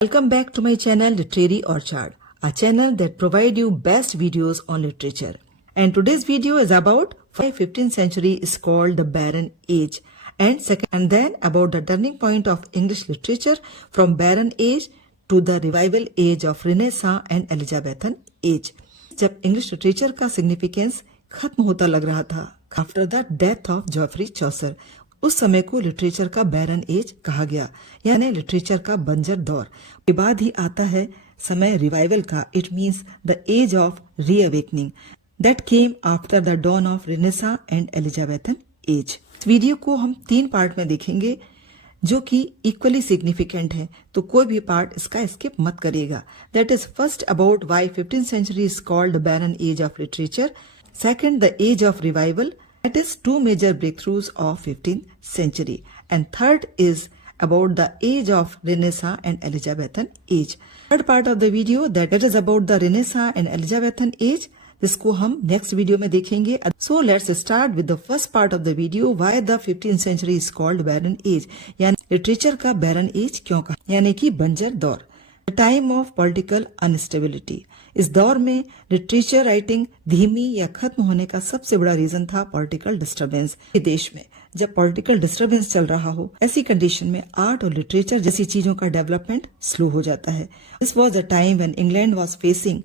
Welcome back to my channel Literary Orchard, a channel that provides you best videos on literature. And today's video is about why 15th century is called the Barren Age, and then about the turning point of English literature from Barren Age to the revival age of Renaissance and Elizabethan Age. जब English literature का सिग्निफिकेंस खत्म होता लग रहा था after the death of Geoffrey Chaucer, उस समय को लिटरेचर का बैरन एज कहा गया, यानी लिटरेचर का बंजर दौर। के बाद ही आता है समय रिवाइवल का। It means the age of reawakening that came after the dawn of renaissance and Elizabethan age. इस वीडियो को हम 3 पार्ट में देखेंगे जो कि इक्वली सिग्निफिकेंट है, तो कोई भी पार्ट इसका स्किप मत करिएगा। That is first about why 15th century is called the barren age of literature, second the age of revival, that is 2 major breakthroughs of 15th century, and third is about the age of Renaissance and Elizabethan age. Third part of the video that is about the Renaissance and Elizabethan age, जिसको हम next video में देखेंगे। So let's start with the first part of the video, why the 15th century is called barren age, यानी literature का barren age क्यों कहा, यानी कि बंजर दौर। The time of political instability, इस दौर में लिटरेचर राइटिंग धीमी या खत्म होने का सबसे बड़ा रीजन था पॉलिटिकल डिस्टर्बेंस। देश में जब पॉलिटिकल डिस्टर्बेंस चल रहा हो, ऐसी कंडीशन में आर्ट और लिटरेचर जैसी चीजों का डेवलपमेंट स्लो हो जाता है। This was the time when England was facing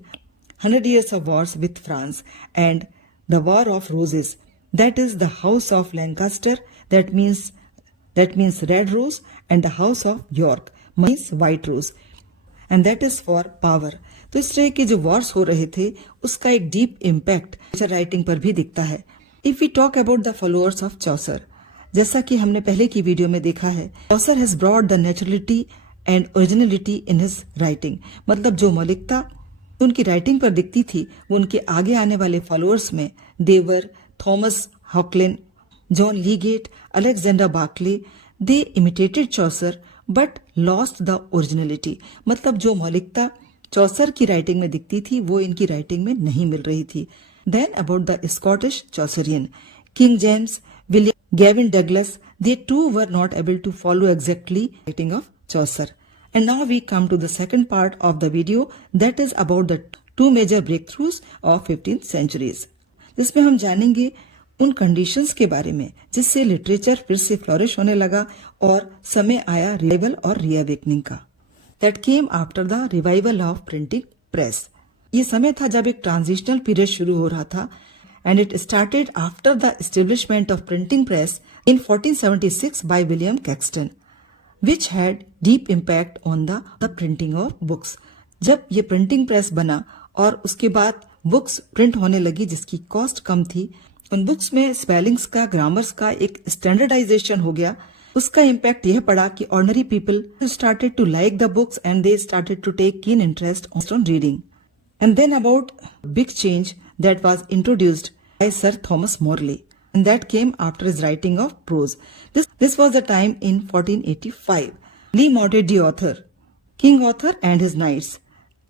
100 years of wars with France and the War of Roses, that is the House of Lancaster, that means Red Rose, and the House of York means White Rose, and that is for power. तो इस तरह के जो Wars हो रहे थे उसका एक डीप इम्पैक्ट राइटिंग पर भी दिखता है। If we talk about the followers of Chaucer, जैसा कि हमने पहले की वीडियो में देखा है, Chaucer has brought the naturality and originality in his writing, मतलब जो मौलिकता उनकी राइटिंग पर दिखती थी वो उनके आगे आने वाले फॉलोअर्स में देवर, Thomas Hoccleve, John Lydgate, Alexander Barclay, they imitated Chaucer but lost the originality, मतलब जो मौलिकता चौसर की राइटिंग में दिखती थी वो इनकी राइटिंग में नहीं मिल रही थी। Then about the Scottish Chaucerian, King James, William, Gavin Douglas, they too were not able to follow exactly writing of Chaucer. And now we come to the second part of the video, that is about the 2 major breakthroughs of 15th centuries, जिसमें हम जानेंगे उन conditions के बारे में जिससे literature फिर से फ्लोरिश होने लगा और समय आया रिवाइवल और रीअवेकनिंग का। That came after the revival of printing press. ये समय था जब एक ट्रांजिशनल पीरियड शुरू हो रहा था, and it started after the establishment of printing press in 1476 by William Caxton, which had deep impact on the printing of books. जब ये प्रिंटिंग प्रेस बना और उसके बाद बुक्स प्रिंट होने लगी जिसकी कॉस्ट कम थी, उन बुक्स में स्पेलिंग्स का, ग्रामर्स का एक स्टैंडर्डाइजेशन हो गया। उसका इम्पैक्ट यह पड़ा कि ordinary people started to like the books and they started to take keen interest on reading. And then about big change that was introduced by sir Thomas Morley, and that came after his writing of prose. This was the time in 1485. Lee Mounted the author, King Arthur and his Knights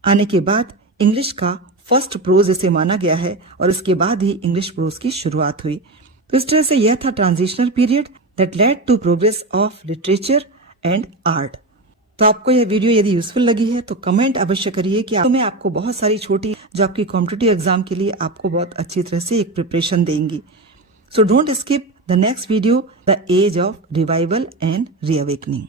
आने के बाद English का first pros इसे माना गया है और इसके बाद ही इंग्लिश प्रोज की शुरुआत हुई। तो इस तरह से यह था transitional period that led to progress of literature and art. तो आपको यह वीडियो यदि यूजफुल लगी है तो कमेंट अवश्य करिए कि मैं आपको बहुत सारी छोटी जो आपकी कॉम्पिटिटिव एग्जाम के लिए आपको बहुत अच्छी तरह से एक प्रिपरेशन देंगी। So don't skip the next video, the age of revival and reawakening.